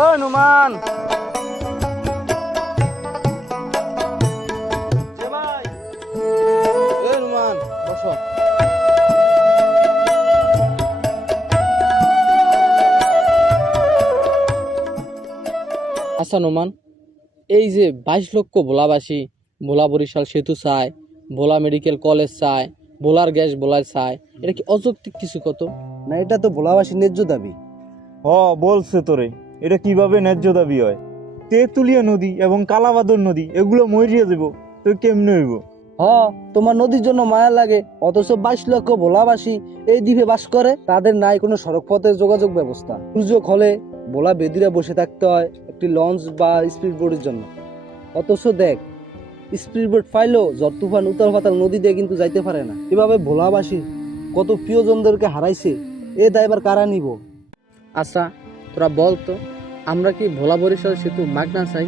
ও নুমান, এ নুমান বসো। আচ্ছা নুমান, এই যে 22 লক্ষ ভোলাবাসী ভোলা বরিশাল সেতু চায়, ভোলা মেডিকেল কলেজ চায়, ভোলার গ্যাস ভোলায় চায়, এটা কি অযৌক্তিক কিছু কত? না, এটা তো ভোলাবাসীর ন্যায্য দাবি। বলছে তোরে, এটা কিভাবে ন্যায্য দাবি হয়? তেঁতুলিয়া নদী এবং কালাবাদর নদী এগুলো মরিয়া দেব, তো কেমনে হইব? তোমার নদীর জন্য মায়া লাগে, অথচ 22 লক্ষ ভোলাবাসী এই দ্বীপে বাস করে, তাদের নাই কোনো সড়ক পথের যোগাযোগ ব্যবস্থা। দুর্যোগ হলে ভোলা বেদিরা বসে থাকতে হয় একটি লঞ্চ বা স্পিড বোটের জন্য। অথচ দেখ, স্পিড বোট পাইলেও ঝড় তুফান উতাল পাতাল নদী দিয়ে কিন্তু যাইতে পারে না। এভাবে ভোলাবাসী কত প্রিয়জনদেরকে হারাইছে, এ দায়ভার কারা নিব? আচ্ছা তোরা বল তো, আমরা কি ভোলা বরিশাল সেতু মাগনা চাই?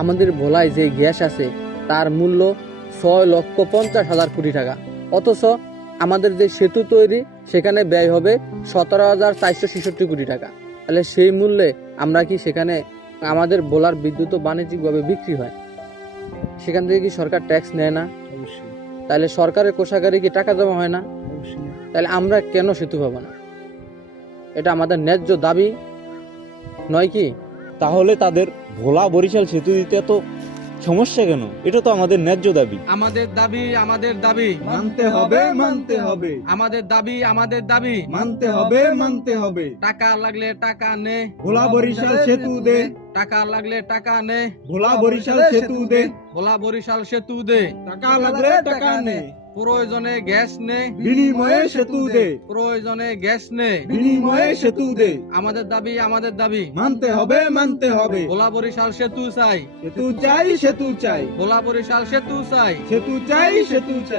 আমাদের ভোলায় যে গ্যাস আছে তার মূল্য 6,50,000 কোটি টাকা, অথচ আমাদের যে সেতু তৈরি সেখানে ব্যয় হবে 17,466 কোটি টাকা। তাহলে সেই মূল্যে আমরা কি সেখানে আমাদের ভোলার বিদ্যুৎ বাণিজ্যিকভাবে বিক্রি হয়, সেখান থেকে কি সরকার ট্যাক্স নেয় না? অবশ্যই তাহলে সরকারের কোষাগারে কি টাকা জমা হয় না? অবশ্যই। তাহলে আমরা কেন সেতু পাবো না? এটা আমাদের ন্যায্য দাবি নয় কি? তাহলে তাদের ভোলা বরিশাল সেতু দিতে তো সমস্যা কেন? এটা তো আমাদের ন্যায্য দাবি। আমাদের দাবি, আমাদের দাবি মানতে হবে, মানতে হবে, আমাদের দাবি, আমাদের দাবি মানতে হবে, মানতে হবে। টাকা লাগলে টাকা নে, ভোলা বরিশাল সেতু দে, টাকা লাগলে টাকা নে, ভোলা বরিশাল সেতু দে, ভোলা বরিশাল সেতু দে, টাকা লাগলে টাকা নে, প্রয়োজনে গ্যাস নে, বিনিময়ে সেতু দে, প্রয়োজনে গ্যাস নে, বিনিময়ে সেতু দে। আমাদের দাবি, আমাদের দাবি মানতে হবে, মানতে হবে। ভোলা বরিশাল সেতু চাই, সেতু চাই, সেতু চাই, ভোলা বরিশাল সেতু চাই। সেতু চাই, সেতু চাই।